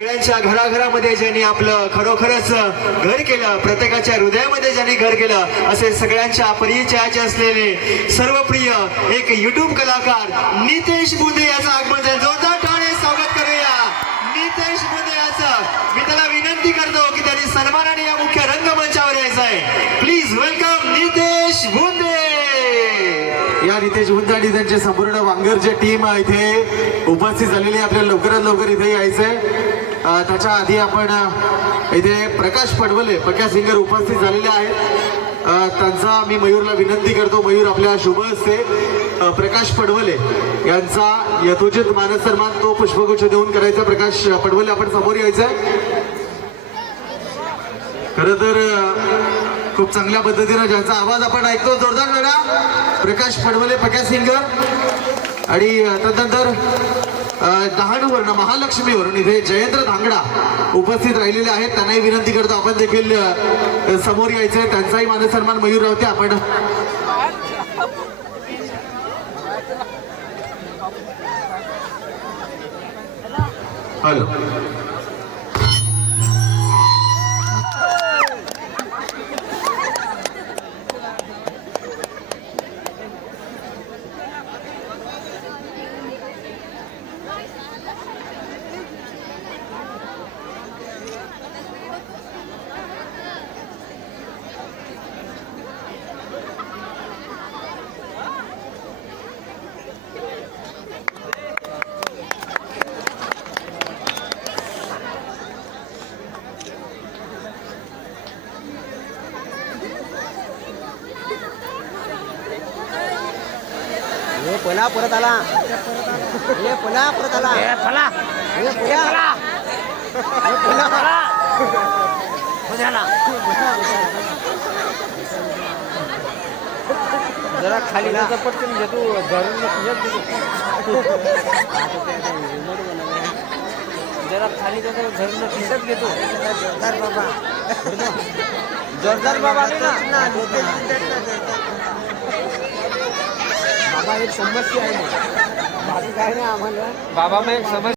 सगळ्यांच्या घराघरामध्ये ज्यांनी आपलं खरोखरच घर केलं, प्रत्येकाच्या हृदयामध्ये ज्यांनी घर केलं, असे सगळ्यांच्या परिचयाचे असलेले सर्वप्रिय एक युट्यूब कलाकार नितेश बुंदे याचं आगमन झालं. जोरदार टाळ्या स्वागत करूया नितेश बुंदे याचं. मी त्याला विनंती करतो की त्यांनी सन्मानाने या मुख्य रंगमंचावर यायचं आहे. प्लीज वेलकम नितेश बुंदे. या नितेश बुंदे आणि त्यांचे संपूर्ण वांगरचे टीम इथे उपस्थित झालेली. आपल्याला लवकरात लवकर इथे यायचंय. त्याच्या आधी आपण इथे प्रकाश पडवले पक्या सिंगर उपस्थित झालेले आहेत. त्यांचा मी मयूरला विनंती करतो, मयूर आपल्या शुभ हस्ते प्रकाश पडवले यांचा यथोचित मानस सन्मान तो पुष्पगुच्छ देऊन करायचा. प्रकाश पडवले आपण समोर यायचंय. खरं तर खूप चांगल्या पद्धतीनं ज्यांचा आवाज आपण ऐकतो, जोरदार टाळ्या. प्रकाश पडवले पक्या सिंगर. आणि त्यानंतर डहाणूवरून महालक्ष्मीवरून इथे जयेंद्र धांगडा उपस्थित राहिलेले आहेत. त्यांनाही विनंती करतो आपण देखील समोर यायचंय. त्यांचाही मानसन्मान मयूर रावते आपण हॅलो. हे पुन्हा परत आला. हे पुन्हा परत आला. हे पुन्हा जरा खाली पटकन घेतो जरा खाली जातो धरून खिसत घेतो. जोरदार बाबा, जोरदार बाबा ना. बाबा एक समस्या आहे. बाबा काय नाही आम्हाला. बाबा मग एक समस्या